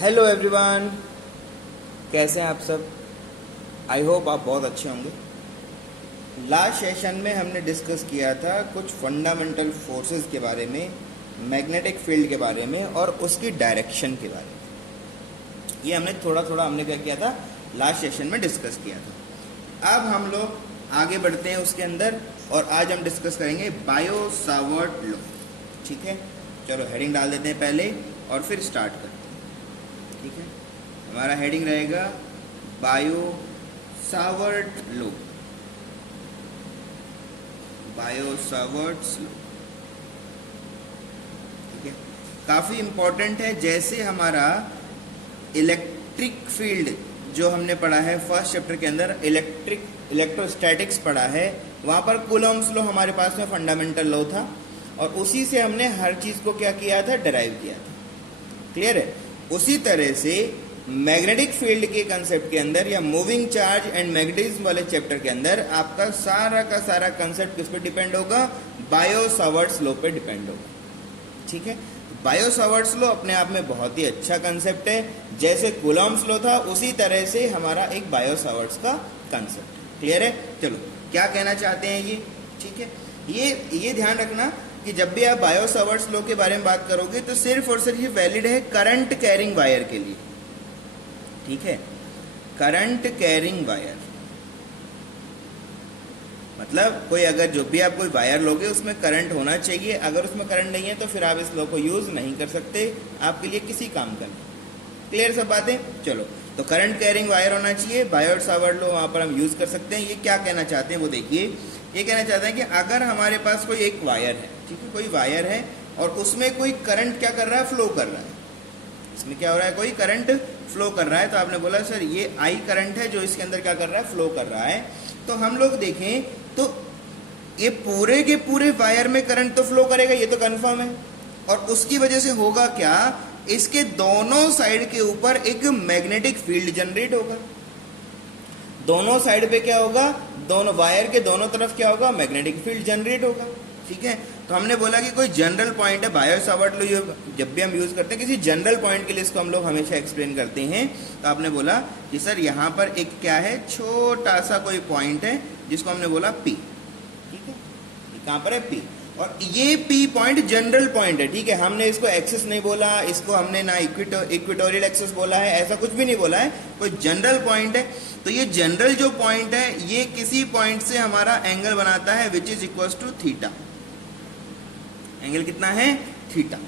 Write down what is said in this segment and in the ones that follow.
Hello everyone, कैसे हैं आप सब। आई होप आप बहुत अच्छे होंगे। लास्ट सेशन में हमने डिस्कस किया था कुछ फंडामेंटल फोर्सेस के बारे में, मैग्नेटिक फील्ड के बारे में और उसकी डायरेक्शन के बारे में। ये हमने थोड़ा थोड़ा क्या किया था, लास्ट सेशन में डिस्कस किया था। अब हम लोग आगे बढ़ते हैं उसके अंदर और आज हम डिस्कस करेंगे बायो सावर्ट लॉ। ठीक है, चलो हेडिंग डाल देते हैं पहले और फिर स्टार्ट करते हैं। ठीक है, हमारा हेडिंग रहेगा Biot Savart law. Biot Savart's law, ठीक है, काफ़ी इंपॉर्टेंट है। जैसे हमारा इलेक्ट्रिक फील्ड जो हमने पढ़ा है फर्स्ट चैप्टर के अंदर, इलेक्ट्रोस्टैटिक्स पढ़ा है, वहाँ पर कूलम्ब्स लॉ हमारे पास में फंडामेंटल लॉ था और उसी से हमने हर चीज़ को क्या किया था, डिराइव किया था। क्लियर है। उसी तरह से मैग्नेटिक फील्ड के कंसेप्ट के अंदर या मूविंग चार्ज एंड मैग्नेटिज्म वाले चैप्टर के अंदर आपका सारा का सारा कंसेप्ट किस पे डिपेंड होगा, बायो सावर्ट्स लॉ पे डिपेंड होगा। ठीक है, बायो सावर्ट्स लॉ अपने आप में बहुत ही अच्छा कंसेप्ट है। जैसे कूलम्ब्स लॉ था उसी तरह से हमारा एक बायो सावर्ट्स का कंसेप्ट है। क्लियर है। चलो क्या कहना चाहते हैं ये, ठीक है, ये ध्यान रखना कि जब भी आप बायो सावर्ट्स लॉ के बारे में बात करोगे तो सिर्फ और सिर्फ ये वैलिड है करंट कैरिंग वायर के लिए। ठीक है, करंट कैरिंग वायर मतलब कोई अगर जो भी आप कोई वायर लोगे उसमें करंट होना चाहिए। अगर उसमें करंट नहीं है तो फिर आप इस लॉ को यूज नहीं कर सकते, आपके लिए किसी काम का नहीं। क्लियर सब बातें। चलो, तो करंट कैरिंग वायर होना चाहिए, बायो सावर्ट लॉ वहां पर हम यूज कर सकते हैं। ये क्या कहना चाहते हैं वो देखिए। ये कहना चाहते हैं कि अगर हमारे पास कोई एक वायर है, ठीक है, कोई वायर है और उसमें कोई करंट क्या कर रहा है, फ्लो कर रहा है। इसमें क्या हो रहा है, कोई करंट फ्लो कर रहा है। तो आपने बोला सर ये आई करंट है जो इसके अंदर क्या कर रहा है, फ्लो कर रहा है। तो हम लोग देखें तो ये पूरे के पूरे वायर में करंट तो फ्लो करेगा, ये तो कंफर्म है। और उसकी वजह से होगा क्या, इसके दोनों साइड के ऊपर एक मैग्नेटिक फील्ड जनरेट होगा। दोनों साइड पे क्या होगा, दोनों वायर के दोनों तरफ क्या होगा, मैग्नेटिक फील्ड जनरेट होगा। ठीक है, तो हमने बोला कि कोई जनरल पॉइंट है, बायो सावर्ट लॉ जब भी हम यूज करते हैं किसी जनरल पॉइंट के लिए इसको हम लोग हमेशा एक्सप्लेन करते हैं। तो आपने बोला कि सर यहाँ पर एक क्या है, छोटा सा कोई पॉइंट है जिसको हमने बोला पी। ठीक है, कहाँ पर है, पी। और ये पी पॉइंट जनरल पॉइंट है। ठीक है, हमने इसको एक्सिस नहीं बोला, इसको हमने ना इक्वेटोरियल एक्सिस बोला है, ऐसा कुछ भी नहीं बोला है, कोई जनरल पॉइंट है। तो ये जनरल जो पॉइंट है ये किसी पॉइंट से हमारा एंगल बनाता है which is equal to theta. Angle कितना है, थीटा।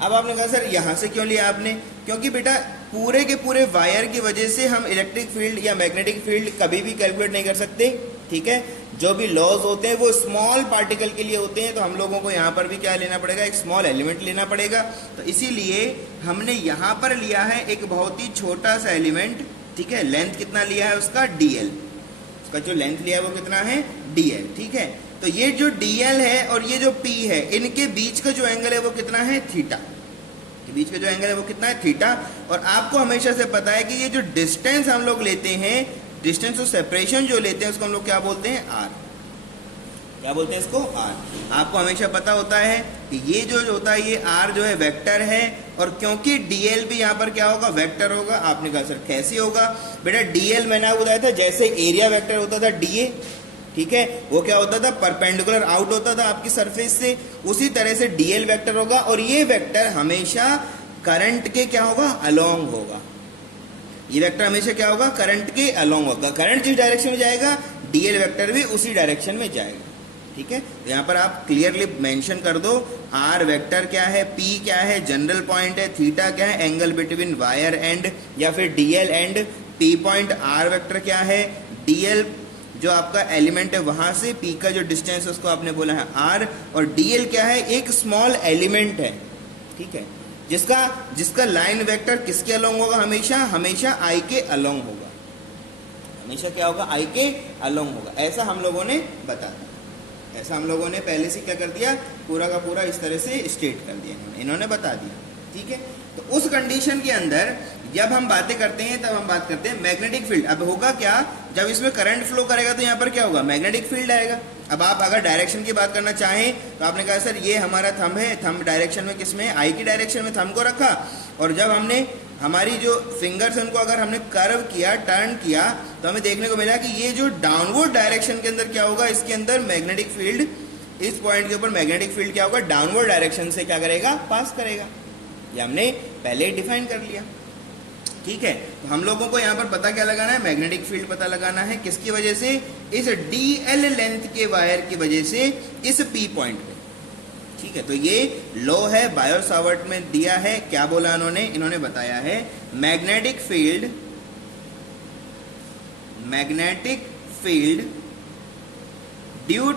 अब आपने कहा सर यहां से क्यों लिया आपने, क्योंकि बेटा पूरे के पूरे वायर की वजह से हम इलेक्ट्रिक फील्ड या मैग्नेटिक फील्ड कभी भी कैलकुलेट नहीं कर सकते। ठीक है, जो भी लॉज होते हैं वो स्मॉल पार्टिकल के लिए होते हैं। तो हम लोगों को यहाँ पर भी क्या लेना पड़ेगा, एक स्मॉल एलिमेंट लेना पड़ेगा। तो इसीलिए हमने यहाँ पर लिया है एक बहुत ही छोटा सा एलिमेंट। ठीक है, लेंथ कितना लिया है उसका, डीएल। उसका जो लेंथ लिया है वो कितना है, डीएल। ठीक है, तो ये जो डीएल है और ये जो पी है, इनके बीच का जो एंगल है वो कितना है, थीटा। के बीच का जो एंगल है वो कितना है, थीटा। और आपको हमेशा से पता है कि ये जो डिस्टेंस हम लोग लेते हैं, डिस्टेंस ऑफ सेपरेशन जो लेते हैं उसको हम लोग क्या बोलते हैं, आर। क्या बोलते हैं इसको, आर। आपको हमेशा पता होता है कि ये जो होता है ये आर जो है वेक्टर है। और क्योंकि डीएल भी यहाँ पर क्या होगा, वेक्टर होगा। आपने कहा सर कैसे होगा, बेटा डीएल मैंने आपको बताया था जैसे एरिया वेक्टर होता था डीए। ठीक है, वो क्या होता था, परपेंडिकुलर आउट होता था आपकी सरफेस से, उसी तरह से डीएल वेक्टर होगा। और ये वेक्टर हमेशा करंट के क्या होगा, अलोंग होगा। ये वेक्टर हमेशा क्या होगा, करंट के अलोंग होगा। करंट जिस डायरेक्शन में जाएगा डीएल वेक्टर भी उसी डायरेक्शन में जाएगा। ठीक है, तो यहाँ पर आप क्लियरली मेंशन कर दो, आर वेक्टर क्या है, पी क्या है, जनरल पॉइंट है, थीटा क्या है, एंगल बिटवीन वायर एंड या फिर DL end P point, R vector क्या है, डीएल जो आपका एलिमेंट है वहां से पी का जो डिस्टेंस है उसको आपने बोला है आर। और डीएल क्या है, एक स्मॉल एलिमेंट है। ठीक है, जिसका लाइन वेक्टर किसके अलोंग होगा, हमेशा आई के अलोंग होगा। हमेशा क्या होगा, आई के अलोंग होगा। ऐसा हम लोगों ने बता दिया, ऐसा हम लोगों ने पहले से क्या कर दिया, पूरा का पूरा इस तरह से स्टेट कर दिया, इन्होंने बता दिया। ठीक है, तो उस कंडीशन के अंदर जब हम बातें करते हैं तब हम बात करते हैं मैग्नेटिक फील्ड। अब होगा क्या, जब इसमें करंट फ्लो करेगा तो यहाँ पर क्या होगा, मैग्नेटिक फील्ड आएगा। अब आप अगर डायरेक्शन की बात करना चाहें तो आपने कहा सर ये हमारा थंब है, थंब डायरेक्शन में किसमें, आई की डायरेक्शन में थंब को रखा। और जब हमने हमारी जो फिंगर्स उनको अगर हमने कर्व किया, टर्न किया, तो हमें देखने को मिला कि ये जो डाउनवर्ड डायरेक्शन के अंदर क्या होगा, इसके अंदर मैग्नेटिक फील्ड, इस पॉइंट के ऊपर मैग्नेटिक फील्ड क्या होगा, डाउनवर्ड डायरेक्शन से क्या करेगा, पास करेगा। ये हमने पहले ही डिफाइन कर लिया। ठीक है, तो हम लोगों को यहाँ पर पता क्या लगाना है, मैग्नेटिक फील्ड पता लगाना है। किसकी वजह से, इस DL लेंथ के वायर की वजह से इस P पॉइंट पे। ठीक है, तो ये लॉ है, बायो-सावर्ट में दिया है। क्या बोला इन्होंने बताया है magnetic field due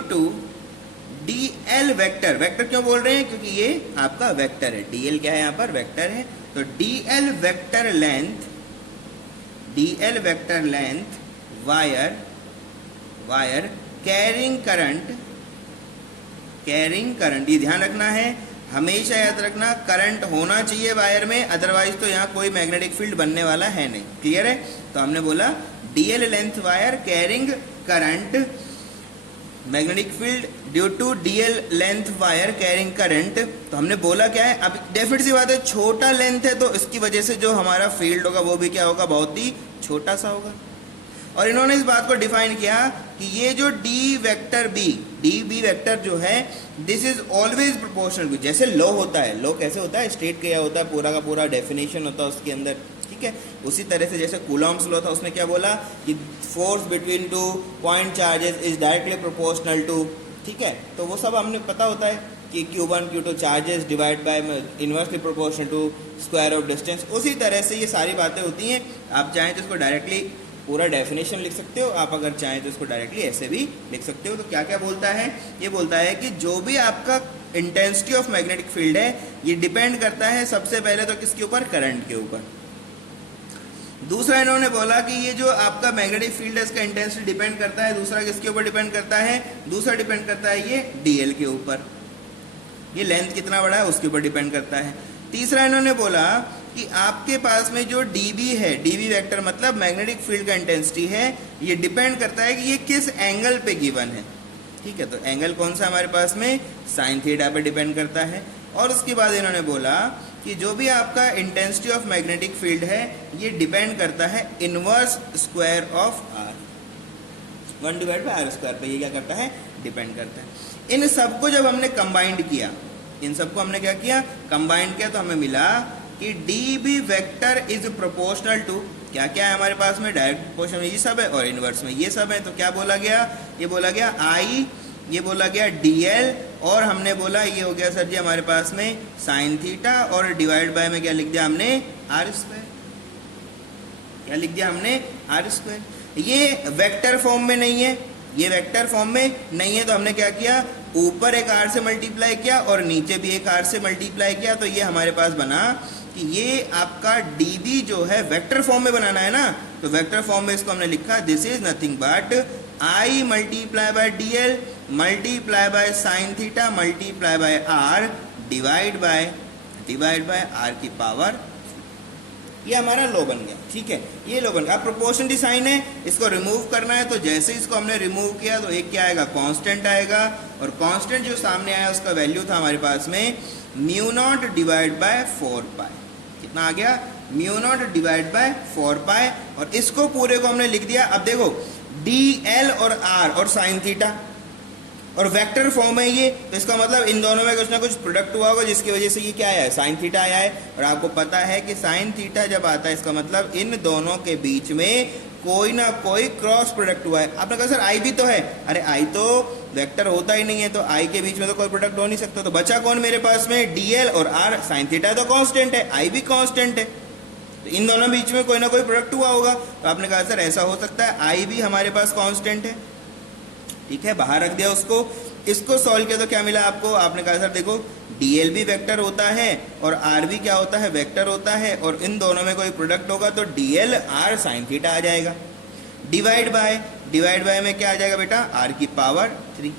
to DL vector. Vector क्यों बोल रहे हैं, क्योंकि ये आपका वेक्टर है। DL क्या है, यहाँ पर वेक्टर है। तो DL vector length wire carrying current, ये ध्यान रखना है, हमेशा याद रखना, करंट होना चाहिए वायर में, अदरवाइज तो यहाँ कोई मैग्नेटिक फील्ड बनने वाला है नहीं। क्लियर है, तो हमने बोला DL length wire carrying current, magnetic field due to DL length wire carrying current. तो हमने बोला क्या है, अब डेफिनेट सी बात है, छोटा लेंथ है तो इसकी वजह से जो हमारा फील्ड होगा वो भी क्या होगा, बहुत ही छोटा सा होगा। और इन्होंने इस बात को डिफाइन किया कि ये जो D वेक्टर जो है, दिस इज ऑलवेज प्रोपोर्शनल। जैसे लॉ होता है, लॉ कैसे होता है, स्टेट किया होता है, पूरा का पूरा डेफिनेशन होता है उसके अंदर। ठीक है, उसी तरह से जैसे कूलॉम्स लॉ था, उसने क्या बोला कि force between two point charges is directly proportional to. ठीक है, तो वो सब हमने पता होता है कि Q1 Q2 charges divide by inversely proportional to square of distance. उसी तरह से ये सारी बातें होती हैं। आप चाहें तो इसको डायरेक्टली पूरा डेफिनेशन लिख सकते हो, आप अगर चाहें तो इसको डायरेक्टली ऐसे भी लिख सकते हो। तो क्या क्या बोलता है, ये बोलता है कि जो भी आपका इंटेंसिटी ऑफ मैग्नेटिक फील्ड है, ये डिपेंड करता है सबसे पहले तो किसके ऊपर, करंट के ऊपर। दूसरा इन्होंने बोला कि ये जो आपका मैग्नेटिक फील्ड है, इसका इंटेंसिटी डिपेंड करता है, दूसरा किसके ऊपर डिपेंड करता है, दूसरा डिपेंड करता है ये DL के ऊपर, ये लेंथ कितना बड़ा है उसके ऊपर डिपेंड करता है। तीसरा इन्होंने बोला कि आपके पास में जो DB है, DB वेक्टर मतलब मैग्नेटिक फील्ड का इंटेंसिटी है, ये डिपेंड करता है कि ये किस एंगल पे गिवन है। ठीक है, तो एंगल कौन सा हमारे पास में, साइन थीटा पे डिपेंड करता है। और उसके बाद इन्होंने बोला कि जो भी आपका इंटेंसिटी ऑफ मैग्नेटिक फील्ड है, ये डिपेंड करता है inverse square of R, 1/r² पे। ये क्या करता है, डिपेंड करता है। इन सबको जब हमने कंबाइंड किया, इन सबको हमने क्या किया, कंबाइंड किया, तो हमें मिला कि DB vector is proportional to, क्या क्या है हमारे पास में, डायरेक्ट प्रोपोर्शनल में ये सब है और इनवर्स में ये सब है। तो क्या बोला गया, ये बोला गया I, ये बोला गया DL, और हमने बोला ये हो गया सर जी हमारे पास में साइन थीटा, और डिवाइड बाय में क्या लिख दिया हमने, R²। क्या लिख दिया हमने, R²। ये वेक्टर फॉर्म में नहीं है, ये वेक्टर फॉर्म में नहीं है, तो हमने क्या किया, ऊपर एक R से मल्टीप्लाई किया और नीचे भी एक R से मल्टीप्लाई किया। तो ये हमारे पास बना कि ये आपका DB जो है वेक्टर फॉर्म में बनाना है ना, तो वेक्टर फॉर्म में इसको हमने लिखा, this is nothing but I multiply by DL multiply by sine theta multiply by R divide by R की पावर। ये हमारा लॉ बन गया। ठीक है, ये लॉ बन गया। अब प्रोपोर्शनलिटी साइन है, इसको रिमूव करना है, तो जैसे इसको हमने रिमूव किया तो एक क्या आएगा, कांस्टेंट आएगा, और कांस्टेंट जो सामने आया उसका वैल्यू था हमारे पास में μ0 डिवाइड बाय 4π। कितना आ गया, μ0 डिवाइड बाय 4π, और इसको पूरे को हमने लिख दिया। अब देखो DL और R और साइन थीटा, और वेक्टर फॉर्म है ये, तो इसका मतलब इन दोनों में कुछ ना कुछ प्रोडक्ट हुआ होगा, जिसकी वजह से ये क्या आया है, साइन थीटा आया है। और आपको पता है कि साइन थीटा जब आता है, इसका मतलब इन दोनों के बीच में कोई ना कोई क्रॉस प्रोडक्ट हुआ है। आपने कहा सर I भी तो है, अरे I तो वेक्टर होता ही नहीं है, तो I के बीच में तो कोई प्रोडक्ट हो नहीं सकता। तो बचा कौन मेरे पास में, DL और R, साइन थीटा तो कांस्टेंट है, I भी कांस्टेंट है, तो इन दोनों बीच में कोई ना कोई प्रोडक्ट हुआ होगा। तो आपने कहा सर ऐसा हो सकता है, I भी हमारे पास कांस्टेंट है। ठीक है, बाहर रख दिया उसको। इसको सॉल्व किया तो क्या मिला आपको, आपने कहा सर देखो DL भी वेक्टर होता है और R भी क्या होता है, वेक्टर होता है, और इन दोनों में कोई प्रोडक्ट होगा तो DL R साइन थीटा आ जाएगा। डिवाइड बाय में क्या आ जाएगा बेटा, R की पावर 3।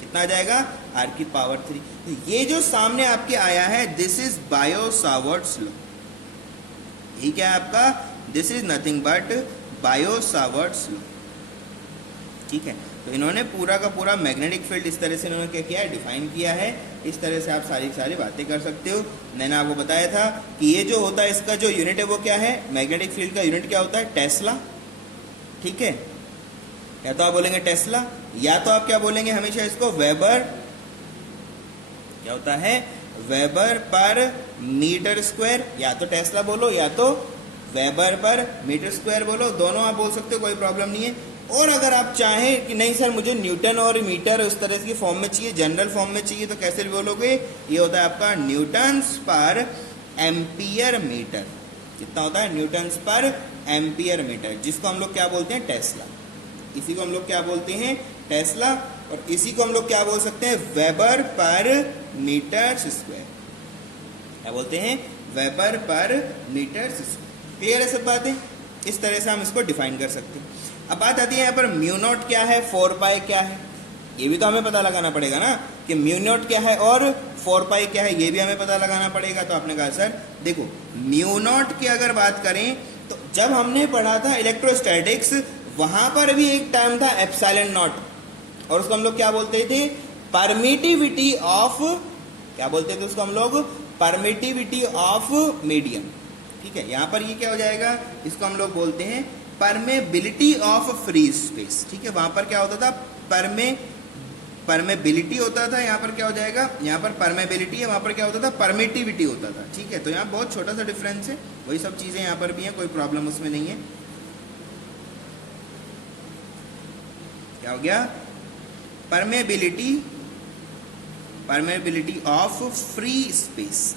कितना आ जाएगा, R की पावर 3। तो ये जो सामने आपके आया है, दिस इज बायो-सावर्ट्स लॉ। ये क्या है आपका, this is nothing but bio-Savart's law. ठीक है, तो इन्होंने पूरा का पूरा मैग्नेटिक फील्ड इस तरह से इन्होंने क्या किया है, डिफाइन किया है। इस तरह से आप सारी सारी बातें कर सकते हो। मैंने आपको बताया था कि ये जो होता है इसका जो यूनिट है वो क्या है, मैग्नेटिक फील्ड का यूनिट क्या होता है, टेस्ला। ठीक है, या तो आप बोलेंगे टेस्ला, या तो आप क्या बोलेंगे हमेशा इसको, वेबर। क्या होता है, वेबर पर मीटर स्क्वायर। या तो टेस्ला बोलो या तो वेबर पर मीटर स्क्वायर बोलो, दोनों आप बोल सकते हो, कोई प्रॉब्लम नहीं है। और अगर आप चाहें कि नहीं सर मुझे न्यूटन और मीटर उस तरह की फॉर्म में चाहिए, जनरल फॉर्म में चाहिए, तो कैसे बोलोगे, ये होता है आपका न्यूटन्स पर एम्पियर मीटर। कितना होता है, न्यूटन्स पर एम्पियर मीटर, जिसको हम लोग क्या बोलते हैं, टेस्ला। इसी को हम लोग क्या बोलते हैं, टेस्ला। और इसी को हम लोग क्या बोल सकते हैं, वेबर पर मीटर स्क्वायर। क्या बोलते हैं, वेबर पर मीटर स्क्वायर। क्लियर है सब बातें, इस तरह से हम इसको डिफाइन कर सकते हैं। अब बात आती है यहाँ पर म्यू नॉट क्या है, 4 पाई क्या है, ये भी तो हमें पता लगाना पड़ेगा ना, कि म्यू नॉट क्या है और 4 पाई क्या है, ये भी हमें पता लगाना पड़ेगा। तो आपने कहा सर देखो, म्यू नॉट की अगर बात करें तो जब हमने पढ़ा था इलेक्ट्रोस्टैटिक्स, वहां पर भी एक टर्म था एप्सिलॉन नॉट, और उसको हम लोग क्या बोलते थे, परमिटिविटी ऑफ, क्या बोलते थे उसको हम लोग, परमिटिविटी ऑफ मीडियम। ठीक है, यहां पर ये क्या हो जाएगा, इसको हम लोग बोलते हैं परमेबिलिटी ऑफ फ्री स्पेस। ठीक है, वहां पर क्या होता था, परमेबिलिटी होता था, यहाँ पर क्या हो जाएगा, यहाँ पर परमेबिलिटी है, वहां पर क्या होता था, परमिटिविटी होता था। ठीक है, तो यहाँ बहुत छोटा सा डिफरेंस है, वही सब चीजें यहाँ पर भी हैं, कोई प्रॉब्लम उसमें नहीं है। क्या हो गया, permeability of free space.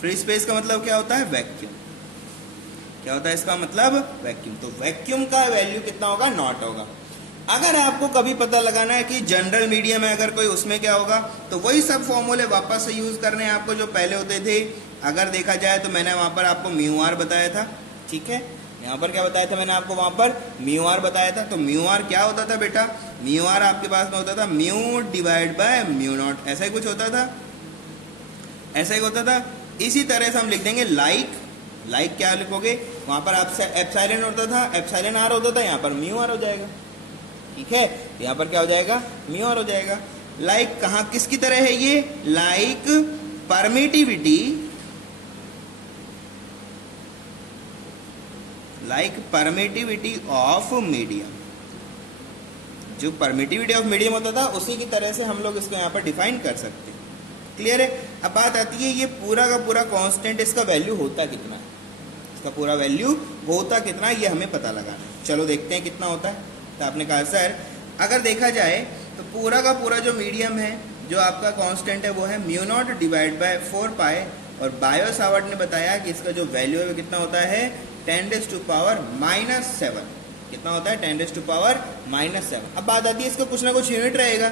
Free space का मतलब क्या होता है, वैक्यूम। क्या होता है इसका मतलब, वैक्यूम। तो वैक्यूम का वैल्यू कितना होगा, नॉट होगा। अगर आपको कभी पता लगाना है कि जनरल मीडियम है अगर कोई, उसमें क्या होगा, तो वही सब फॉर्मूले वापस से यूज करने हैं आपको जो पहले होते थे। अगर देखा जाए तो मैंने वहां पर आपको म्यू आर बताया था। ठीक है, यहाँ पर क्या बताया था मैंने आपको, वहां पर म्यू आर बताया था। तो म्यू आर क्या होता था बेटा, म्यू आर आपके पास में होता था mu divide by mu naught, ऐसा ही कुछ होता था, ऐसा ही होता था। इसी तरह से हम लिख देंगे लाइक क्या लिखोगे, वहां पर आपसे एप्सिलॉन होता था, एप्सिलॉन आर होता था, यहाँ पर म्यू आर हो जाएगा। ठीक है, यहाँ पर क्या हो जाएगा, म्यू आर हो जाएगा। लाइक कहाँ किसकी तरह है ये, लाइक परमिटिविटी ऑफ मीडियम। जो परमिटिविटी ऑफ मीडियम होता था उसी की तरह से हम लोग इसको यहाँ पर डिफाइन कर सकते हैं। क्लियर है। अब बात आती है ये पूरा का पूरा कांस्टेंट, इसका वैल्यू होता कितना है, इसका पूरा वैल्यू होता कितना है, ये हमें पता लगाना है। चलो देखते हैं कितना होता है। तो आपने कहा सर अगर देखा जाए तो पूरा का पूरा जो मीडियम है, जो आपका कांस्टेंट है, वो है म्यू नॉट डिवाइड बाय 4 पाई, और बायो सावर्ट ने बताया कि इसका जो वैल्यू है वो कितना होता है, 10⁻⁻7। कितना होता है, 10⁻⁻7। अब बात आती है इसका कुछ ना कुछ यूनिट रहेगा,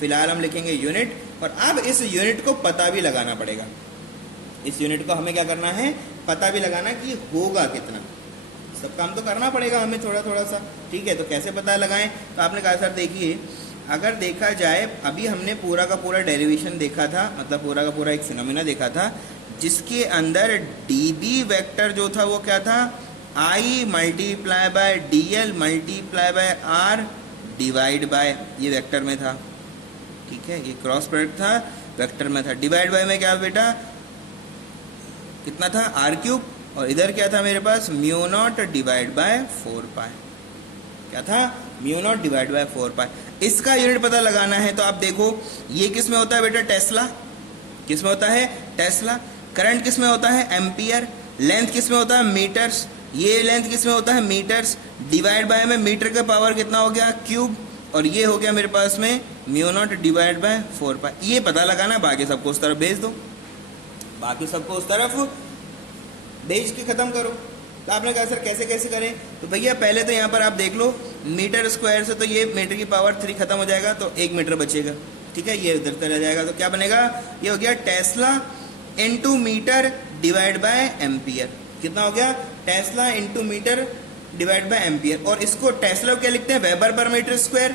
फिलहाल हम लिखेंगे यूनिट, और अब इस यूनिट को पता भी लगाना पड़ेगा। इस यूनिट को हमें क्या करना है, पता भी लगाना कि होगा कितना। सब काम तो करना पड़ेगा हमें थोड़ा थोड़ा सा। ठीक है, तो कैसे पता लगाएं, तो आपने कहा सर देखिए, अगर देखा जाए अभी हमने पूरा का पूरा डेरिवेशन देखा था, मतलब पूरा का पूरा एक फिनोमिना देखा था, जिसके अंदर डीबी वेक्टर जो था वो क्या था, I multiply by DL multiply by R divide by, ये वेक्टर में था। ठीक है, ये क्रॉस प्रोडक्ट था, वेक्टर में था। डिवाइड बाय में क्या बेटा, कितना था, आर क्यूब, और इधर क्या था मेरे पास, म्यू नॉट डिवाइड बाय 4 पाई। क्या था, म्यू नॉट डिवाइड बाय 4 पाई। इसका यूनिट पता लगाना है तो आप देखो, ये किस में होता है बेटा, टेस्ला। किस में होता है, टेस्ला। करंट किस में होता है, एम्पियर। लेंथ किस में होता है, मीटर्स। ये लेंथ किस में होता है, मीटर्स। डिवाइड बाय में मीटर का पावर कितना हो गया, क्यूब, और ये हो गया मेरे पास में म्यू नॉट डिवाइड बाय 4 पाई। ये पता लगाना, बाकी सबको उस तरफ भेज दो, बाकी सबको उस तरफ भेज के खत्म करो। तो आपने कहा सर कैसे कैसे करें, तो भैया पहले तो यहाँ पर आप देख लो, मीटर स्क्वायर से तो ये मीटर की पावर 3 खत्म हो जाएगा, तो 1 मीटर बचेगा। ठीक है, ये उधर चला जाएगा, तो क्या बनेगा, ये हो गया tesla into metre divide by ampere. कितना हो गया, tesla into metre divide by ampere. और इसको टेस्ला क्या लिखते हैं, वेबर पर मीटर स्क्वायर।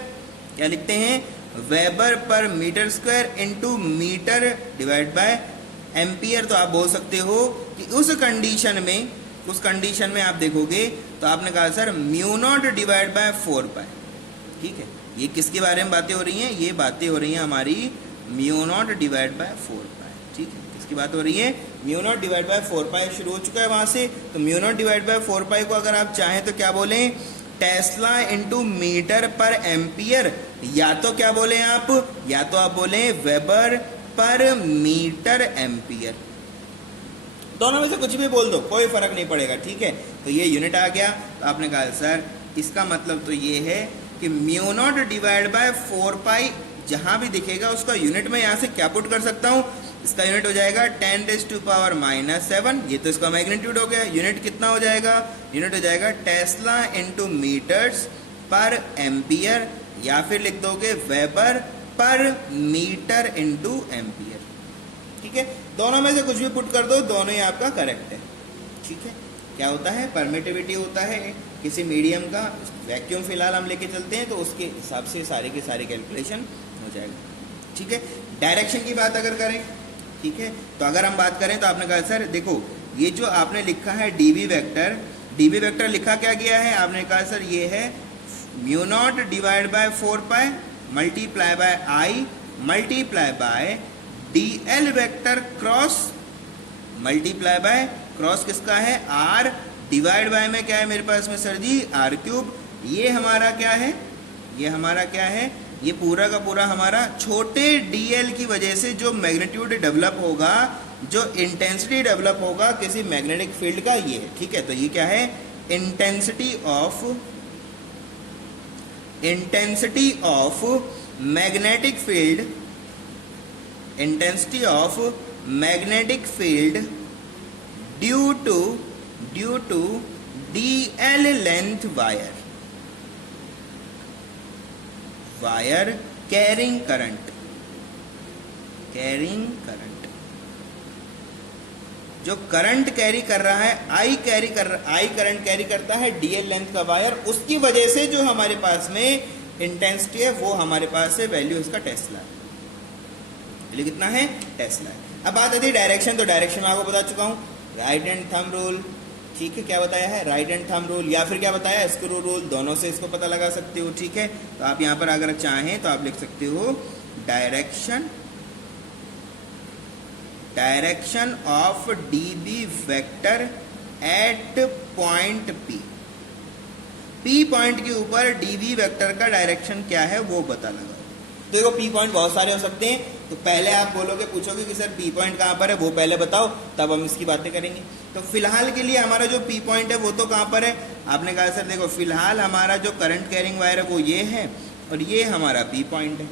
क्या लिखते हैं, वेबर पर metre square into metre divide by ampere. तो आप बोल सकते हो कि उस कंडीशन में आप देखोगे तो आपने कहा sir mu naught divide by 4 पाई। ठीक है, ये किसके बारे में बातें हो रही हैं, ये बातें हो रही हैं हमारी म्यू नॉट डिवाइड बाय 4 पाई। ठीक है, किसकी बात हो रही है? म्यू नॉट डिवाइड बाय 4 पाई शुरू हो चुका है वहां से। तो म्यू नॉट डिवाइड बाय 4 पाई को अगर आप चाहें तो क्या बोलें? टेस्ला इंटू मीटर पर एम्पियर, या तो क्या बोले आप, या तो आप बोले वेबर पर मीटर एम्पियर, दोनों में से कुछ भी बोल दो, कोई फर्क नहीं पड़ेगा। ठीक है, तो ये यूनिट आ गया। तो आपने कहा सर इसका मतलब तो ये है कि म्यू नॉट डिवाइड बाय 4 पाई जहां भी दिखेगा उसका यूनिट में यहां से क्या पुट कर सकता हूं? इसका यूनिट हो जाएगा 10⁻⁻7। ये तो इसका मैग्नीट्यूड हो गया। यूनिट कितना हो जाएगा? यूनिट हो जाएगा टेस्ला इंटू मीटर्स पर एम्पियर, या फिर लिख दोगे वेबर पर मीटर इंटू एम्पियर। ठीक है, दोनों में से कुछ भी पुट कर दो, दोनों ही आपका करेक्ट है। ठीक है, क्या होता है? परमिटिविटी होता है किसी मीडियम का। वैक्यूम फिलहाल हम लेके चलते हैं तो उसके हिसाब से सारे के सारे कैलकुलेशन हो जाएगा। ठीक है, डायरेक्शन की बात अगर करें, ठीक है, तो अगर हम बात करें तो आपने कहा सर देखो ये जो आपने लिखा है डीबी वेक्टर, डीबी वेक्टर लिखा क्या गया है? आपने कहा सर ये है mu naught divide by 4 pi multiply by I multiply by DL vector cross multiply by cross किसका है? आर, डिवाइड बाय में क्या है मेरे पास में सर जी? Are cube. ये हमारा क्या है? ये हमारा क्या है? ये पूरा का पूरा हमारा छोटे डीएल की वजह से जो मैग्नीट्यूड डेवलप होगा, जो इंटेंसिटी डेवलप होगा किसी मैग्नेटिक फील्ड का, ये है। ठीक है, तो ये क्या है? Intensity of magnetic field, intensity of magnetic field due to DL length wire carrying current, जो करंट कैरी कर रहा है, आई करंट कैरी करता है डीएल लेंथ का वायर, उसकी वजह से जो हमारे पास में इंटेंसिटी है वो हमारे पास है वैल्यू इसका टेस्ला है। वैल्यू कितना है? टेस्ला है। अब बात आती है डायरेक्शन। तो डायरेक्शन में आपको बता चुका हूं, राइट हैंड थंब रूल। ठीक है, क्या बताया है? राइट हैंड थंब रूल, या फिर क्या बताया? Screw rule. दोनों से इसको पता लगा सकते हो। ठीक है, तो आप यहां पर अगर चाहें तो आप लिख सकते हो direction of dB vector eight point P point के ऊपर डीबी वेक्टर का डायरेक्शन क्या है वो पता लगा। देखो पी पॉइंट बहुत सारे हो सकते हैं, तो पहले आप बोलोगे, पूछोगे कि सर पी पॉइंट कहाँ पर है, वो पहले बताओ, तब हम इसकी बातें करेंगे। तो फिलहाल के लिए हमारा जो पी पॉइंट है वो तो कहाँ पर है? आपने कहा सर देखो फिलहाल हमारा जो करंट कैरिंग वायर है वो ये है, और ये हमारा पी पॉइंट है।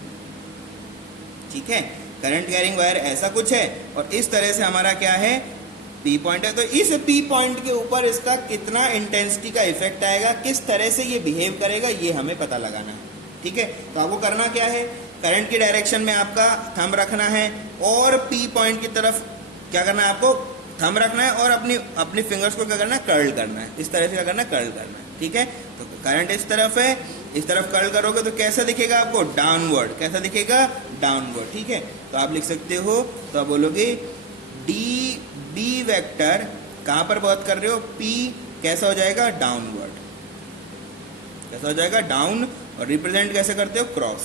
ठीक है, करंट कैरिंग वायर ऐसा कुछ है, और इस तरह से हमारा क्या है? पी पॉइंट है। तो इस पी पॉइंट के ऊपर इसका कितना इंटेंसिटी का इफेक्ट आएगा, किस तरह से ये बिहेव करेगा, ये हमें पता लगाना है। ठीक है, तो आपको करना क्या है? करंट की डायरेक्शन में आपका थंब रखना है, और पी पॉइंट की तरफ क्या करना है? आपको थंब रखना है, और अपनी फिंगर्स को क्या करना है? कर्ल करना है। इस तरह से क्या करना है? कर्ल करना है। ठीक है, तो करंट इस तरफ है, इस तरफ कर्ल करोगे तो कैसा दिखेगा आपको? डाउनवर्ड। कैसा दिखेगा? डाउनवर्ड। ठीक है, तो आप लिख सकते हो, तो आप बोलोगे डी बी वेक्टर कहां पर बात कर रहे हो? पी कैसा हो जाएगा? डाउनवर्ड। कैसा हो जाएगा? डाउन। और रिप्रेजेंट कैसे करते हो? क्रॉस।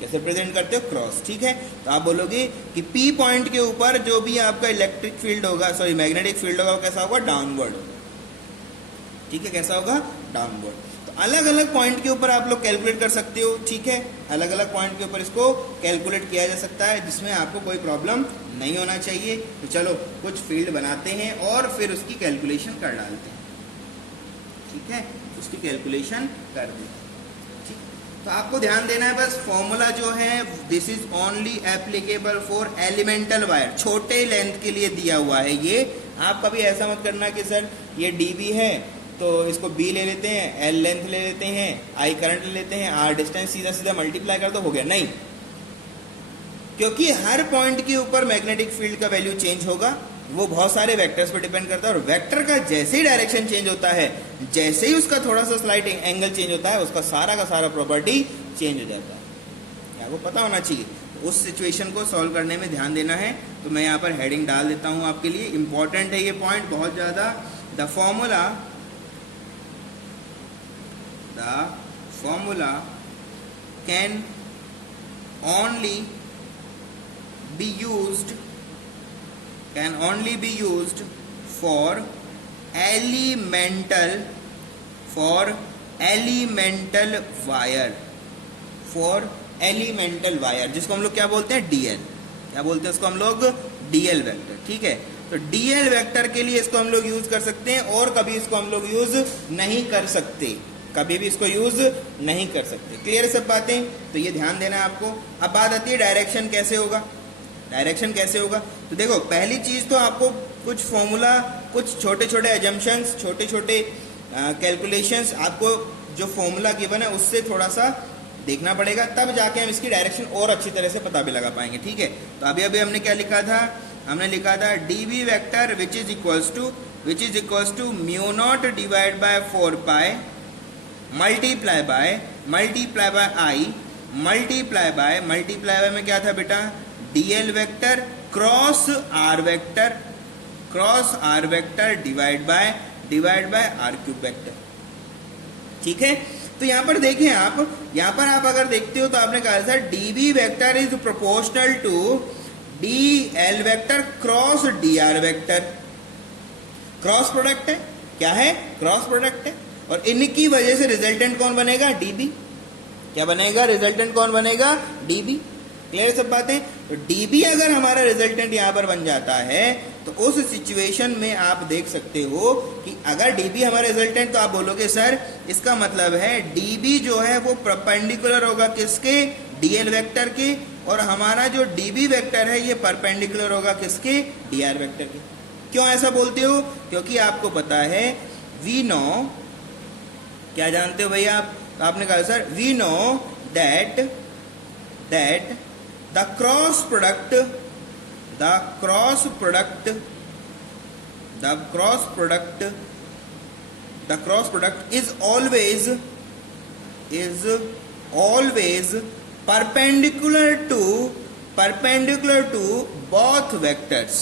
कैसे प्रेजेंट करते हो? क्रॉस। ठीक है, तो आप बोलोगे कि पी पॉइंट के ऊपर जो भी आपका इलेक्ट्रिक फील्ड होगा, सॉरी मैग्नेटिक फील्ड होगा, वो कैसा होगा? डाउनवर्ड होगा। ठीक है, कैसा होगा? डाउनवर्ड। तो अलग अलग पॉइंट के ऊपर आप लोग कैलकुलेट कर सकते हो। ठीक है, अलग अलग पॉइंट के ऊपर इसको कैलकुलेट किया जा सकता है, जिसमें आपको कोई प्रॉब्लम नहीं होना चाहिए। तो चलो कुछ फील्ड बनाते हैं और फिर उसकी कैलकुलेशन कर डालते हैं। ठीक है, उसकी कैलकुलेशन कर देते हैं। तो आपको ध्यान देना है बस, फॉर्मूला जो है this is only applicable for elemental wire, छोटे लेंथ के लिए दिया हुआ है ये। आप कभी ऐसा मत करना कि सर ये डीबी है तो इसको बी ले लेते हैं, एल लेंथ ले लेते हैं, आई करंट ले लेते हैं, आर डिस्टेंस, सीधा सीधा मल्टीप्लाई कर दो, हो गया। नहीं, क्योंकि हर पॉइंट के ऊपर मैग्नेटिक फील्ड का वैल्यू चेंज होगा, वो बहुत सारे वेक्टर्स पर डिपेंड करता है, और वेक्टर का जैसे ही डायरेक्शन चेंज होता है, जैसे ही उसका थोड़ा सा स्लाइट एंगल चेंज होता है, उसका सारा का सारा प्रॉपर्टी चेंज हो जाता है। आपको पता होना चाहिए। उस सिचुएशन को सॉल्व करने में ध्यान देना है। तो मैं यहाँ पर हेडिंग डाल देता हूँ आपके लिए, इंपॉर्टेंट है ये पॉइंट बहुत ज़्यादा। The formula can only be used for elemental wire, जिसको हम लोग क्या बोलते हैं, डीएल। क्या बोलते हैं उसको हम लोग, डीएल वेक्टर। ठीक है, तो डीएल वेक्टर के लिए इसको हम लोग यूज कर सकते हैं और कभी इसको हम लोग यूज नहीं कर सकते, कभी भी इसको यूज नहीं कर सकते। क्लियर सब बातें? तो ये ध्यान देना है आपको। अब बात आती है डायरेक्शन कैसे होगा। डायरेक्शन कैसे होगा, तो देखो पहली चीज तो आपको कुछ फॉर्मूला, कुछ छोटे छोटे एजम्पशंस, छोटे छोटे कैलकुलेशंस, आपको जो फॉर्मूला गिवन है उससे थोड़ा सा देखना पड़ेगा, तब जाके हम इसकी डायरेक्शन और अच्छी तरह से पता भी लगा पाएंगे। ठीक है, तो अभी अभी हमने क्या लिखा था, हमने लिखा था DB vector which is equals to mu naught divide by 4 pi multiply by I multiply by में क्या था बेटा, DL vector cross R vector divide by R cube vector. ठीक है, तो यहां पर देखें आप, यहां पर आप अगर देखते हो तो आपने कहा था DB vector is proportional to DL vector cross DR vector. Cross product है, क्या है, क्रॉस प्रोडक्ट है, और इनकी वजह से रिजल्टेंट कौन बनेगा, डीबी। क्या बनेगा, रिजल्टेंट कौन बनेगा, डीबी। क्लियर सब बातें? तो डीबी अगर हमारा रिजल्टेंट यहां पर बन जाता है तो उस सिचुएशन में आप देख सकते हो कि अगर डीबी हमारा रिजल्टेंट, तो आप बोलोगे सर इसका मतलब है डीबी जो है वो परपेंडिकुलर होगा किसके, डीएल वेक्टर के, और हमारा जो डीबी वेक्टर है ये परपेंडिकुलर होगा किसके, डीआर वेक्टर के। क्यों ऐसा बोलते हो, क्योंकि आपको पता है वी नो, क्या जानते हो भैया आप, तो आपने कहा sir we know that the cross product is always perpendicular to both vectors।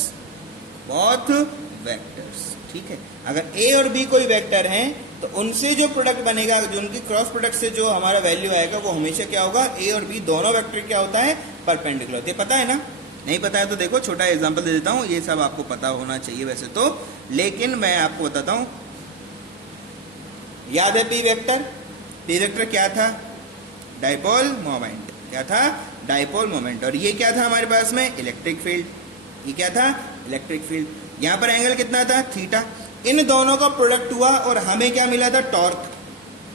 ठीक है, अगर ए और बी कोई वेक्टर हैं तो उनसे जो प्रोडक्ट बनेगा, जो उनकी क्रॉस प्रोडक्ट से जो हमारा वैल्यू आएगा वो हमेशा क्या होगा, ए और बी दोनों वेक्टर क्या होता है, परपेंडिकुलर होते हैं। पता है ना? नहीं पता है तो देखो छोटा एग्जांपल दे देता हूं, ये सब आपको पता होना चाहिए वैसे तो, लेकिन मैं आपको बताता हूं। याद है पी वेक्टर क्या था, डाइपोल मोमेंट। क्या था, डाइपोल मोमेंट। और ये क्या था हमारे पास में, इलेक्ट्रिक फील्ड। ये क्या था, इलेक्ट्रिक फील्ड। यहां पर एंगल कितना था, थीटा। इन दोनों का प्रोडक्ट हुआ और हमें क्या मिला था, टॉर्क।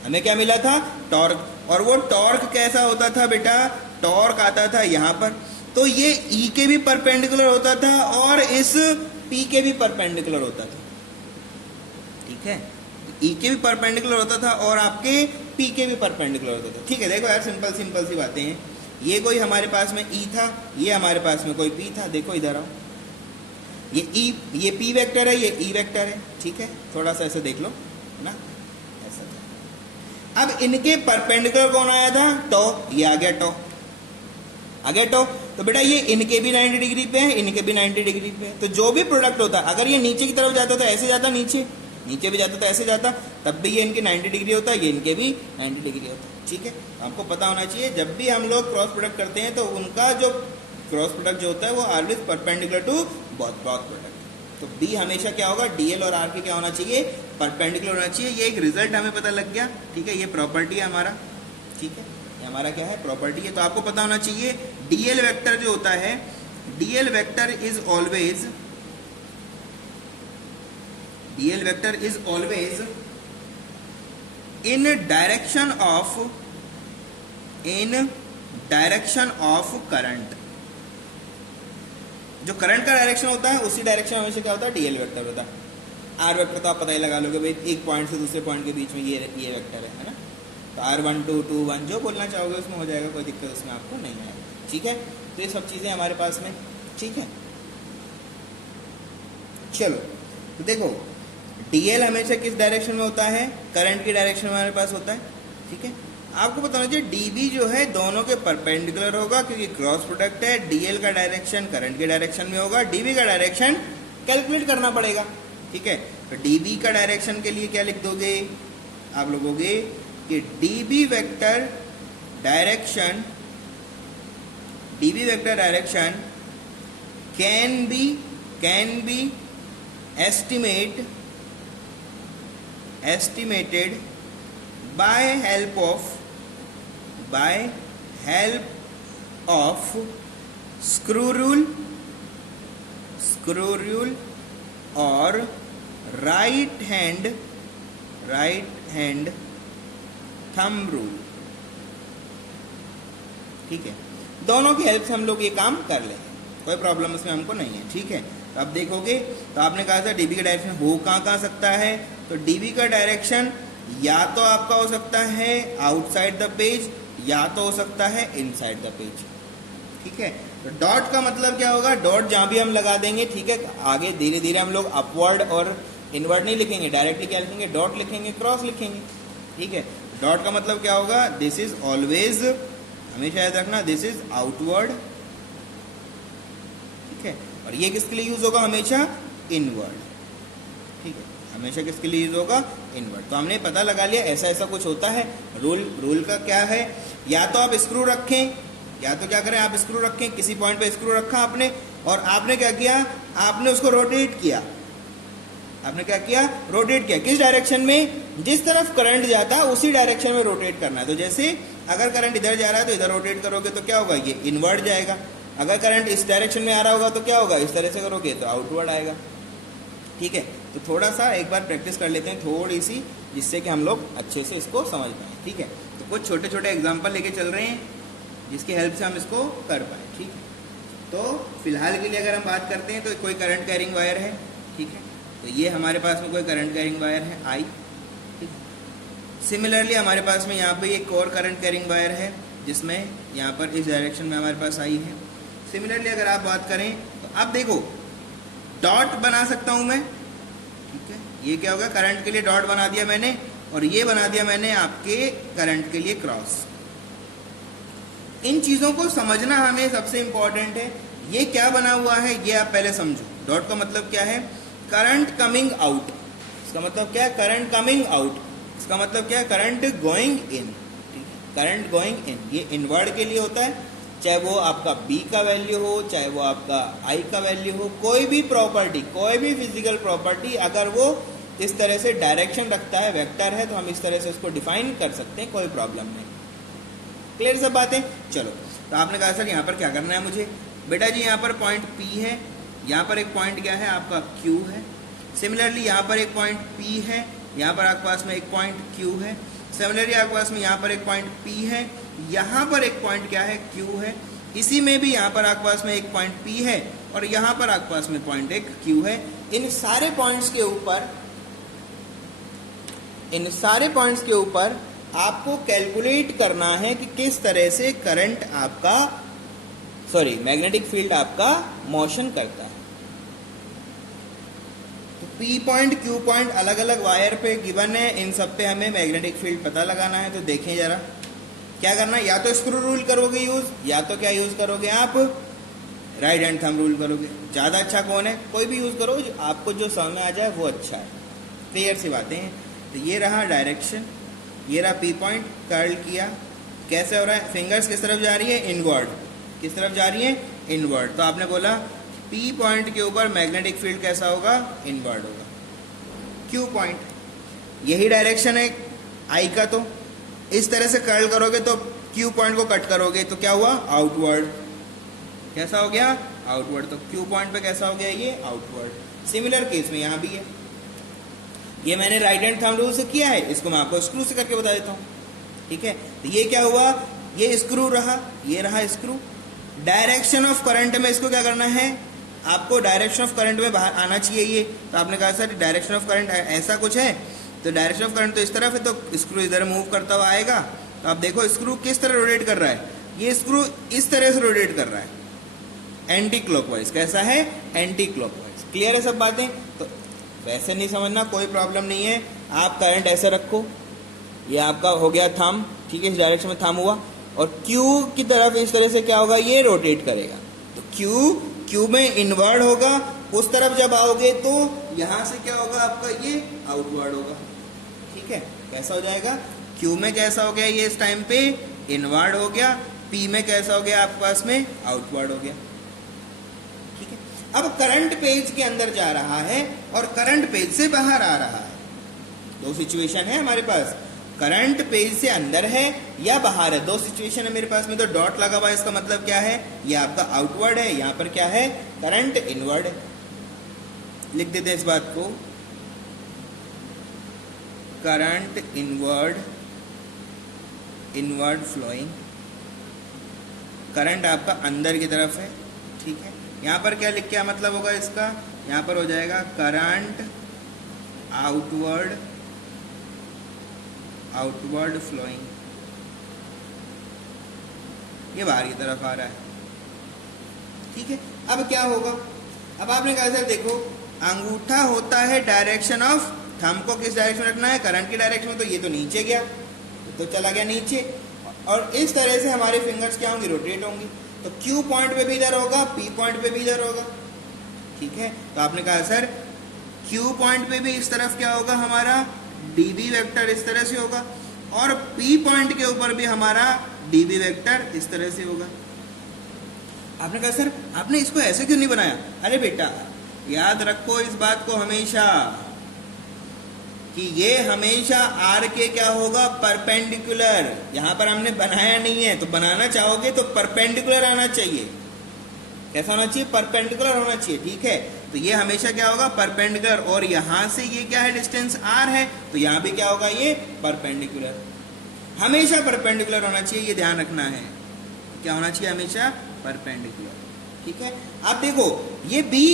हमें क्या मिला था, टॉर्क। और वो टॉर्क कैसा होता था बेटा, टॉर्क आता था यहां पर, तो ये ई के भी परपेंडिकुलर होता था और इस पी के भी परपेंडिकुलर होता था। ठीक है, ई के भी परपेंडिकुलर होता था और आपके पी के भी परपेंडिकुलर होता था। ठीक है, देखो यार सिंपल सी बातें हैं। ये कोई हमारे पास में ई था, ये हमारे पास में कोई पी था। देखो इधर आओ, ये ई, ये पी वेक्टर है, ये ई वेक्टर है। ठीक है, थोड़ा सा ऐसे देख लो ना, ऐसा था। अब इनके परपेंडिकुलर कौन आया था, टो। ये आ गया टो, तो बेटा ये इनके भी 90 डिग्री पे है, इनके भी 90 डिग्री पे है। तो जो भी प्रोडक्ट होता, अगर ये नीचे की तरफ जाता था ऐसे जाता, नीचे भी जाता था ऐसे जाता, तब भी ये इनके 90 डिग्री होता, ये इनके भी 90 डिग्री होता। ठीक है, आपको पता होना चाहिए जब भी हम लोग क्रॉस प्रोडक्ट करते हैं तो उनका जो क्रॉस प्रोडक्ट जो होता है वो always perpendicular to both product. तो बी हमेशा क्या होगा, डीएल और आर के क्या होना चाहिए, परपेंडिकुलर होना चाहिए। ये एक रिजल्ट हमें पता लग गया। ठीक है, ये प्रॉपर्टी है हमारा। ठीक है, ये हमारा क्या है, प्रॉपर्टी है। तो आपको पता होना चाहिए डीएल वेक्टर जो होता है, DL vector is always in direction of current। जो करंट का डायरेक्शन होता है उसी डायरेक्शन हमेशा क्या होता है, डीएल वेक्टर होता है। आर वेक्टर तो आप पता ही लगा लोगे भाई, एक पॉइंट से दूसरे पॉइंट के बीच में ये वेक्टर है ना। तो R1 2 2 1 जो बोलना चाहोगे उसमें हो जाएगा, कोई दिक्कत उसमें आपको नहीं आएगा। ठीक है, तो ये सब चीजें हमारे पास में। ठीक है, चलो तो देखो डीएल हमेशा किस डायरेक्शन में होता है, करंट की डायरेक्शन में हमारे पास होता है। ठीक है, आपको पता होना चाहिए डीबी जो है दोनों के परपेंडिकुलर होगा क्योंकि क्रॉस प्रोडक्ट है। डीएल का डायरेक्शन करंट के डायरेक्शन में होगा, डीबी का डायरेक्शन कैलकुलेट करना पड़ेगा। ठीक है, तो डीबी का डायरेक्शन के लिए क्या लिख दोगे, आप लोगोगे कि dB vector direction can be estimated by help of screw rule और right hand thumb rule। ठीक है, दोनों की हेल्प से हम लोग ये काम कर लेंगे, कोई प्रॉब्लम इसमें हमको नहीं है। ठीक है, तो अब देखोगे तो आपने कहा था डीबी का डायरेक्शन हो कहाँ सकता है, तो डीबी का डायरेक्शन या तो आपका हो सकता है आउटसाइड द पेज या तो हो सकता है इनसाइड द पेज। ठीक है, तो डॉट का मतलब क्या होगा, डॉट जहां भी हम लगा देंगे, ठीक है, आगे धीरे धीरे हम लोग अपवर्ड और इनवर्ड नहीं लिखेंगे, डायरेक्टली क्या लिखेंगे, डॉट लिखेंगे, क्रॉस लिखेंगे। ठीक है, डॉट का मतलब क्या होगा, दिस इज ऑलवेज, हमेशा याद रखना, दिस इज आउटवर्ड। ठीक है, और ये किसके लिए यूज होगा, हमेशा इनवर्ड। ठीक है, हमेशा किसके लिए यूज होगा, इनवर्ड। तो हमने पता लगा लिया ऐसा ऐसा कुछ होता है। रूल का क्या है, या तो आप स्क्रू रखें, या तो क्या करें, आप स्क्रू रखें, किसी पॉइंट पे स्क्रू रखा आपने और आपने क्या किया, आपने उसको रोटेट किया। आपने क्या किया, रोटेट किया, किस डायरेक्शन में, जिस तरफ करंट जाता है उसी डायरेक्शन में रोटेट करना है। तो जैसे अगर करंट इधर जा रहा है तो इधर रोटेट करोगे तो क्या होगा, ये इनवर्ड जाएगा। अगर करंट इस डायरेक्शन में आ रहा होगा तो क्या होगा, इस तरह से करोगे तो आउटवर्ड आएगा। ठीक है, तो थोड़ा सा एक बार प्रैक्टिस कर लेते हैं थोड़ी सी, जिससे कि हम लोग अच्छे से इसको समझ पाएँ। ठीक है, तो कुछ छोटे छोटे एग्जाम्पल लेके चल रहे हैं जिसकी हेल्प से हम इसको कर पाए। ठीक है, तो फिलहाल के लिए अगर हम बात करते हैं तो कोई करंट कैरिंग वायर है। ठीक है, तो ये हमारे पास में कोई करंट कैरिंग वायर है आई। ठीक, सिमिलरली हमारे पास में यहाँ पे एक और करंट कैरिंग वायर है जिसमें यहाँ पर इस डायरेक्शन में हमारे पास आई है। सिमिलरली अगर आप बात करें तो अब देखो डॉट बना सकता हूँ मैं। ठीक है, ये क्या होगा, करंट के लिए डॉट बना दिया मैंने और ये बना दिया मैंने आपके करंट के लिए क्रॉस। इन चीज़ों को समझना हमें सबसे इंपॉर्टेंट है। ये क्या बना हुआ है ये आप पहले समझो। डॉट का मतलब क्या है, करंट कमिंग आउट। इसका मतलब क्या है, करंट कमिंग आउट। इसका मतलब क्या है, current going in. Current going in ये इनवर्ड के लिए होता है, चाहे वो आपका बी का वैल्यू हो, चाहे वो आपका आई का वैल्यू हो, कोई भी प्रॉपर्टी, कोई भी फिजिकल प्रॉपर्टी अगर वो इस तरह से डायरेक्शन रखता है, वेक्टर है, तो हम इस तरह से उसको डिफाइन कर सकते हैं, कोई प्रॉब्लम नहीं। क्लियर सब बातें। चलो, तो आपने कहा सर यहाँ पर क्या करना है मुझे, बेटा जी यहाँ पर पॉइंट P है, यहाँ पर एक पॉइंट क्या है आपका Q है। सिमिलरली यहाँ पर एक पॉइंट P है, यहाँ पर आपके पास में एक पॉइंट Q है। सिमिलरली आपके पास में यहाँ पर एक पॉइंट P है, यहाँ पर एक पॉइंट क्या है Q है। इसी में भी यहाँ पर आपके पास में एक पॉइंट P है और यहाँ पर आपके पास में पॉइंट एक Q है। इन सारे पॉइंट्स के ऊपर आपको कैलकुलेट करना है कि किस तरह से करंट आपका मैग्नेटिक फील्ड आपका मोशन करता है। तो P पॉइंट Q पॉइंट अलग अलग वायर पे गिवन है, इन सब पे हमें मैग्नेटिक फील्ड पता लगाना है। तो देखें जरा क्या करना है, या तो स्क्रू रूल करोगे यूज, या तो क्या यूज करोगे आप, राइट हैंड थंब रूल करोगे। ज्यादा अच्छा कौन है, कोई भी यूज करो, आपको जो समझ में आ जाए वो अच्छा है। क्लियर सी बातें हैं। तो ये रहा डायरेक्शन, ये रहा P पॉइंट, कर्ल किया, कैसे हो रहा है, फिंगर्स किस तरफ जा रही है, इनवर्ड। किस तरफ जा रही है, इनवर्ड। तो आपने बोला P पॉइंट के ऊपर मैग्नेटिक फील्ड कैसा होगा, इनवर्ड होगा। Q पॉइंट, यही डायरेक्शन है I का, तो इस तरह से कर्ल करोगे तो Q पॉइंट को कट करोगे तो क्या हुआ, आउटवर्ड। कैसा हो गया, आउटवर्ड। तो Q पॉइंट पे कैसा हो गया, ये आउटवर्ड। सिमिलर केस में यहाँ भी है, ये मैंने राइट हैंड थंब रूल से किया है, इसको मैं आपको स्क्रू से करके बता देता हूँ। ठीक है, तो ये क्या हुआ, ये स्क्रू रहा, ये रहा स्क्रू। डायरेक्शन ऑफ करंट में इसको क्या करना है, आपको डायरेक्शन ऑफ करंट में बाहर आना चाहिए ये। तो आपने कहा सर डायरेक्शन ऑफ करंट ऐसा कुछ है, तो डायरेक्शन ऑफ करंट तो इस तरफ है, तो स्क्रू इधर मूव करता हुआ आएगा। तो आप देखो स्क्रू किस तरह रोटेट कर रहा है, ये स्क्रू इस तरह से रोटेट कर रहा है, एंटी क्लॉकवाइज। कैसा है, एंटी क्लॉकवाइज। क्लियर है सब बातें। तो वैसे नहीं समझना, कोई प्रॉब्लम नहीं है, आप करंट ऐसे रखो, ये आपका हो गया थंब, ठीक है, इस डायरेक्शन में थंब हुआ, और Q की तरफ इस तरह से क्या होगा, ये रोटेट करेगा। तो Q में इनवर्ड होगा, उस तरफ जब आओगे तो यहां से क्या होगा आपका, ये आउटवर्ड होगा। ठीक है, कैसा हो जाएगा, Q में कैसा हो गया, ये इस टाइम पे इनवर्ड हो गया, P में कैसा हो गया आपके पास में, आउटवर्ड हो गया। ठीक है, अब करंट पेज के अंदर जा रहा है और करंट पेज से बाहर आ रहा है। दो सिचुएशन है हमारे पास, करंट पेज से अंदर है या बाहर है, दो सिचुएशन है मेरे पास में। तो डॉट लगा हुआ है, इसका मतलब क्या है, ये आपका आउटवर्ड है, यहाँ पर क्या है, करंट इनवर्ड है। लिख देते हैं इस बात को, current inward, inward flowing, current आपका अंदर की तरफ है, ठीक है। यहाँ पर क्या लिख, क्या मतलब होगा इसका, यहाँ पर हो जाएगा करंट आउटवर्ड, आउटवर्ड फ्लोइंग, ये बाहर की तरफ आ रहा है, ठीक है। अब क्या होगा, अब आपने कहा सर देखो अंगूठा होता है डायरेक्शन ऑफ, थंब को किस डायरेक्शन में रखना है, करंट की डायरेक्शन में, तो ये तो नीचे गया, तो चला गया नीचे, और इस तरह से हमारे फिंगर्स क्या होंगी, रोटेट होंगी। तो Q पॉइंट पे भी इधर होगा, P पॉइंट पे भी इधर होगा, ठीक है। तो आपने कहा सर Q पॉइंट पे भी इस तरफ क्या होगा, हमारा dB वेक्टर इस तरह से होगा, और P पॉइंट के ऊपर भी हमारा dB वेक्टर इस तरह से होगा। आपने कहा सर आपने इसको ऐसे क्यों नहीं बनाया, अरे बेटा याद रखो इस बात को हमेशा कि ये हमेशा आर के क्या होगा, परपेंडिकुलर। यहां पर हमने बनाया नहीं है, तो बनाना चाहोगे तो परपेंडिकुलर आना चाहिए। कैसा होना चाहिए, परपेंडिकुलर होना चाहिए, ठीक है। तो ये हमेशा क्या होगा, परपेंडिकुलर, और यहां से ये क्या है, डिस्टेंस आर है, तो यहां भी क्या होगा, ये परपेंडिकुलर, हमेशा परपेंडिकुलर होना चाहिए, ये ध्यान रखना है। क्या होना चाहिए, हमेशा परपेंडिकुलर, ठीक है। अब देखो ये बी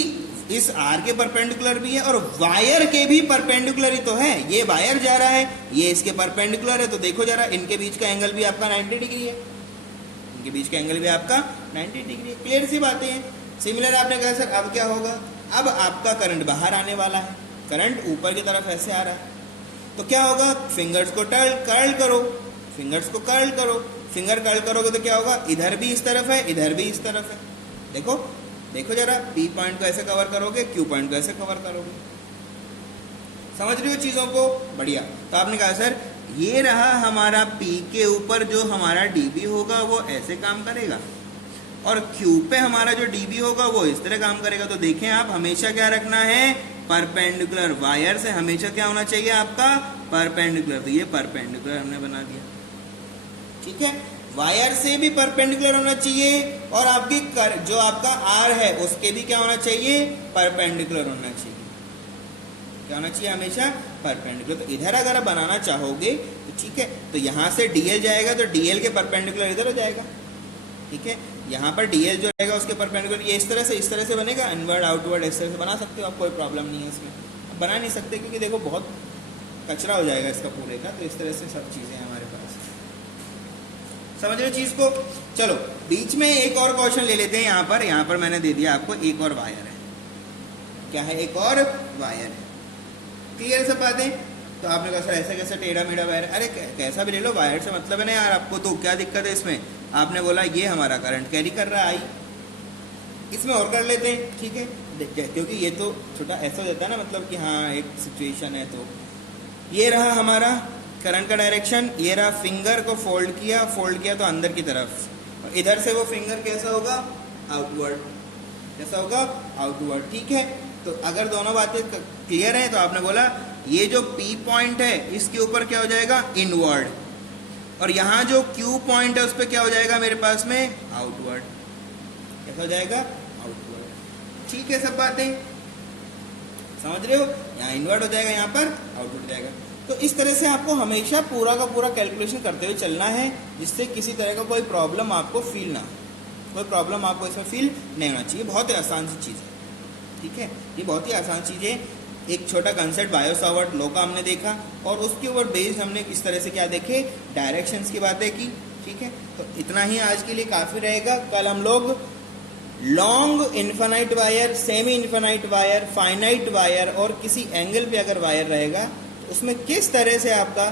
इस आर के परपेंडिकुलर भी है और वायर के भी परपेंडिकुलर ही तो है, ये वायर जा रहा है, ये इसके परपेंडिकुलर है, तो देखो जरा इनके बीच का एंगल भी आपका 90 डिग्री है, इनके बीच का एंगल भी आपका 90 डिग्री है। क्लियर सी बातें हैं। सिमिलर आपने कहा सर अब क्या होगा, अब आपका करंट बाहर आने वाला है, करंट ऊपर की तरफ ऐसे आ रहा है, तो क्या होगा, फिंगर्स को कर्ल करो, फिंगर्स को कर्ल करो, फिंगर कर्ल करोगे तो क्या होगा, इधर भी इस तरफ है, इधर भी इस तरफ है। देखो देखो जरा, P पॉइंट को ऐसे कवर करोगे, Q पॉइंट को ऐसे कवर करोगे, समझ रही हो चीजों को, बढ़िया। तो आपने कहा सर ये रहा हमारा P के ऊपर जो हमारा dB होगा वो ऐसे काम करेगा, और Q पे हमारा जो dB होगा वो इस तरह काम करेगा। तो देखें आप हमेशा क्या रखना है, परपेंडिकुलर, वायर से हमेशा क्या होना चाहिए आपका, परपेंडिकुलर। तो ये परपेंडिकुलर हमने बना दिया, ठीक है। वायर से भी परपेंडिकुलर होना चाहिए, और आपकी जो आपका आर है उसके भी क्या होना चाहिए, परपेंडिकुलर होना चाहिए। क्या होना चाहिए, हमेशा परपेंडिकुलर। तो इधर अगर आप बनाना चाहोगे तो ठीक है, तो यहां से डीएल जाएगा तो डीएल के परपेंडिकुलर इधर हो जाएगा, ठीक है। यहाँ पर डीएल जो रहेगा उसके परपेंडिकुलर ये इस तरह से बनेगा, इनवर्ड आउटवर्ड इस तरह से बना सकते हो आप, कोई प्रॉब्लम नहीं है इसमें। बना नहीं सकते क्योंकि देखो बहुत कचरा हो जाएगा इसका पूरे का, तो इस तरह से सब चीजें हमारे पास, समझ रहे हो चीज को। चलो बीच में एक और क्वेश्चन ले लेते हैं। यहाँ पर मैंने दे दिया आपको एक और वायर है, क्या है, एक और वायर है। क्लियर सब बातें। तो आपने कहा सर ऐसा कैसे टेढ़ा मेढ़ा वायर, अरे कैसा भी ले लो, वायर से मतलब है ना यार आपको, तो क्या दिक्कत है इसमें। आपने बोला ये हमारा करंट कैरी कर रहा है, इसमें और कर लेते हैं, ठीक है, क्योंकि ये तो छोटा ऐसा हो जाता है ना, मतलब कि हाँ एक सिचुएशन है। तो ये रहा हमारा करंट का डायरेक्शन, ये रहा, फिंगर को फोल्ड किया तो अंदर की तरफ, और इधर से वो फिंगर कैसा होगा, आउटवर्ड, कैसा होगा, आउटवर्ड, ठीक है। तो अगर दोनों बातें क्लियर हैं तो आपने बोला ये जो P पॉइंट है इसके ऊपर क्या हो जाएगा, इनवर्ड, और यहाँ जो Q पॉइंट है उस पर क्या हो जाएगा मेरे पास में, आउटवर्ड, कैसा हो जाएगा, आउटवर्ड, ठीक है। सब बातें समझ रहे हो, यहाँ इनवर्ड हो जाएगा, यहाँ पर आउटवर्ड हो जाएगा। तो इस तरह से आपको हमेशा पूरा का पूरा कैलकुलेशन करते हुए चलना है, जिससे किसी तरह का कोई प्रॉब्लम आपको फील ना हो, कोई प्रॉब्लम आपको इसमें फील नहीं होना चाहिए। बहुत ही आसान सी चीज़ है, ठीक है, ये बहुत ही आसान चीज़ है। एक छोटा कंसेप्ट बायो सावर्ट लॉ का हमने देखा, और उसके ऊपर बेस्ड हमने इस तरह से क्या देखे, डायरेक्शंस की बातें की, ठीक है। तो इतना ही आज के लिए काफ़ी रहेगा। कल हम लोग long infinite wire, semi infinite wire, finite wire और किसी एंगल पे अगर वायर रहेगा तो उसमें किस तरह से आपका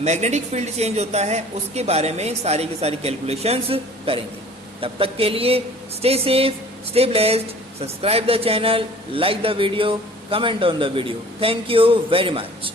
मैग्नेटिक फील्ड चेंज होता है उसके बारे में सारी की सारी कैलकुलेशंस करेंगे। तब तक के लिए stay safe, stay blessed, subscribe the channel, like the video, comment on the video. Thank you very much.